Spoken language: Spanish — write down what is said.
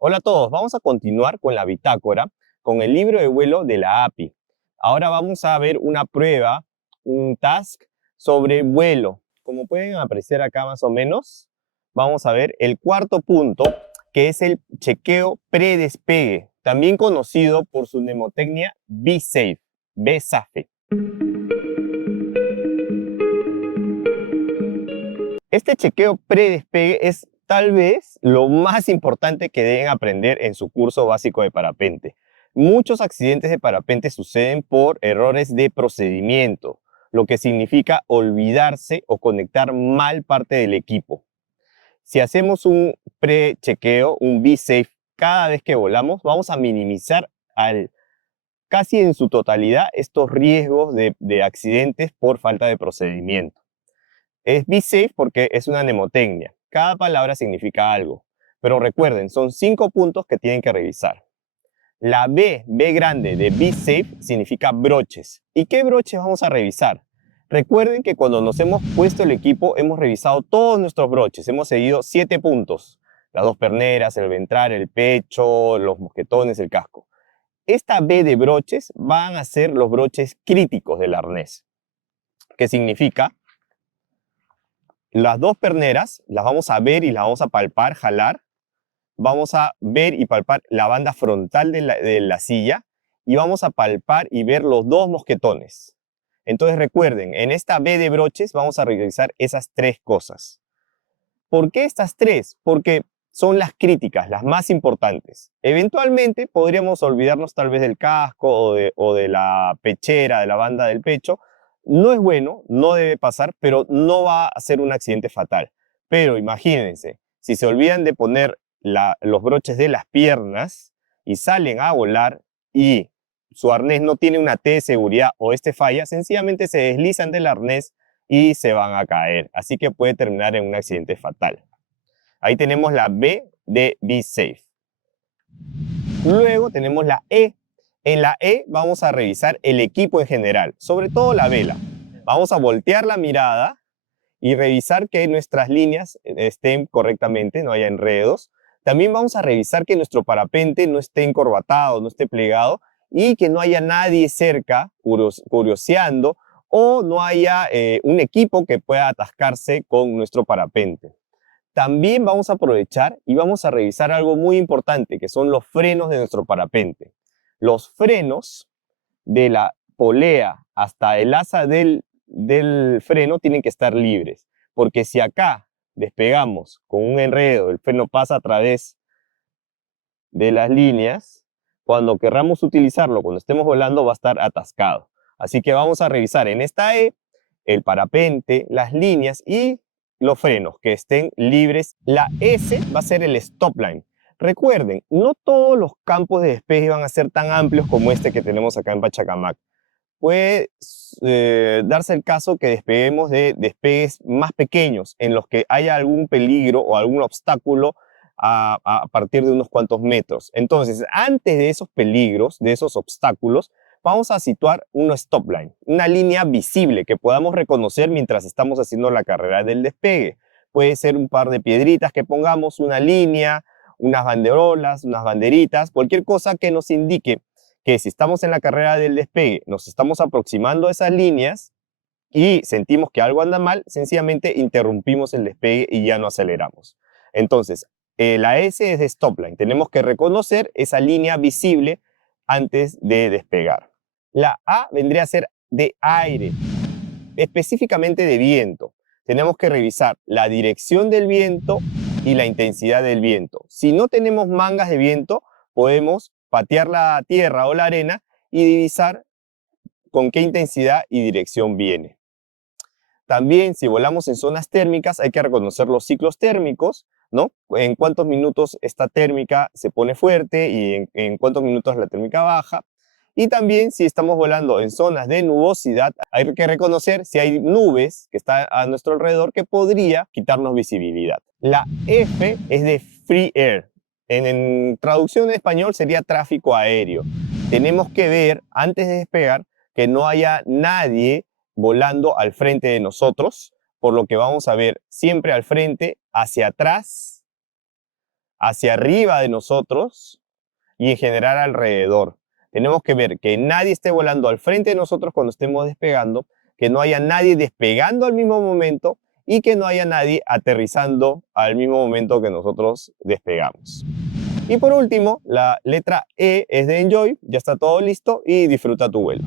Hola a todos, vamos a continuar con la bitácora, con el libro de vuelo de la API. Ahora vamos a ver una prueba, un task sobre vuelo. Como pueden apreciar acá más o menos, vamos a ver el cuarto punto, que es el chequeo predespegue, también conocido por su mnemotecnia BSAFE, BSAFE. Este chequeo predespegue es tal vez lo más importante que deben aprender en su curso básico de parapente. Muchos accidentes de parapente suceden por errores de procedimiento, lo que significa olvidarse o conectar mal parte del equipo. Si hacemos un pre-chequeo, un be-safe, cada vez que volamos, vamos a minimizar casi en su totalidad estos riesgos de accidentes por falta de procedimiento. Es be safe porque es una mnemotecnia. Cada palabra significa algo. Pero recuerden, son 5 puntos que tienen que revisar. La B grande de be safe significa broches. ¿Y qué broches vamos a revisar? Recuerden que cuando nos hemos puesto el equipo, hemos revisado todos nuestros broches. Hemos seguido 7 puntos. Las dos perneras, el ventral, el pecho, los mosquetones, el casco. Esta B de broches van a ser los broches críticos del arnés. ¿Qué significa? Las dos perneras las vamos a ver y las vamos a palpar, jalar. Vamos a ver y palpar la banda frontal de la silla y vamos a palpar y ver los dos mosquetones. Entonces recuerden, en esta B de broches vamos a revisar esas 3 cosas. ¿Por qué estas 3? Porque son las críticas, las más importantes. Eventualmente podríamos olvidarnos tal vez del casco o de la pechera, de la banda del pecho. No es bueno, no debe pasar, pero no va a ser un accidente fatal. Pero imagínense, si se olvidan de poner los broches de las piernas y salen a volar y su arnés no tiene una T de seguridad o este falla, sencillamente se deslizan del arnés y se van a caer. Así que puede terminar en un accidente fatal. Ahí tenemos la B de Be Safe. Luego tenemos la E. En la E vamos a revisar el equipo en general, sobre todo la vela. Vamos a voltear la mirada y revisar que nuestras líneas estén correctamente, no haya enredos. También vamos a revisar que nuestro parapente no esté encorbatado, no esté plegado y que no haya nadie cerca curioseando o no haya un equipo que pueda atascarse con nuestro parapente. También vamos a aprovechar y vamos a revisar algo muy importante, que son los frenos de nuestro parapente. Los frenos de la polea hasta el asa del freno tienen que estar libres, porque si acá despegamos con un enredo, el freno pasa a través de las líneas, cuando querramos utilizarlo, cuando estemos volando, va a estar atascado. Así que vamos a revisar en esta E el parapente, las líneas y los frenos que estén libres. La S va a ser el stop line. Recuerden, no todos los campos de despegue van a ser tan amplios como este que tenemos acá en Pachacamac. Puede darse el caso que despeguemos de despegues más pequeños en los que haya algún peligro o algún obstáculo a partir de unos cuantos metros. Entonces, antes de esos peligros, de esos obstáculos, vamos a situar un stop line, una línea visible que podamos reconocer mientras estamos haciendo la carrera del despegue. Puede ser un par de piedritas que pongamos, una línea, unas banderolas, unas banderitas, cualquier cosa que nos indique que si estamos en la carrera del despegue, nos estamos aproximando a esas líneas y sentimos que algo anda mal, sencillamente interrumpimos el despegue y ya no aceleramos. Entonces, la S es de stop line. Tenemos que reconocer esa línea visible antes de despegar. La A vendría a ser de aire, específicamente de viento. Tenemos que revisar la dirección del viento y la intensidad del viento. Si no tenemos mangas de viento, podemos patear la tierra o la arena y divisar con qué intensidad y dirección viene. También, si volamos en zonas térmicas, hay que reconocer los ciclos térmicos, ¿no? En cuántos minutos esta térmica se pone fuerte y en cuántos minutos la térmica baja. Y también, si estamos volando en zonas de nubosidad, hay que reconocer si hay nubes que están a nuestro alrededor que podría quitarnos visibilidad. La F es de free air. En traducción en español sería tráfico aéreo. Tenemos que ver, antes de despegar, que no haya nadie volando al frente de nosotros, por lo que vamos a ver siempre al frente, hacia atrás hacia arriba de nosotros y en general alrededor. Tenemos que ver que nadie esté volando al frente de nosotros cuando estemos despegando, que no haya nadie despegando al mismo momento y que no haya nadie aterrizando al mismo momento que nosotros despegamos. Y por último, la letra E es de enjoy, ya está todo listo y disfruta tu vuelo.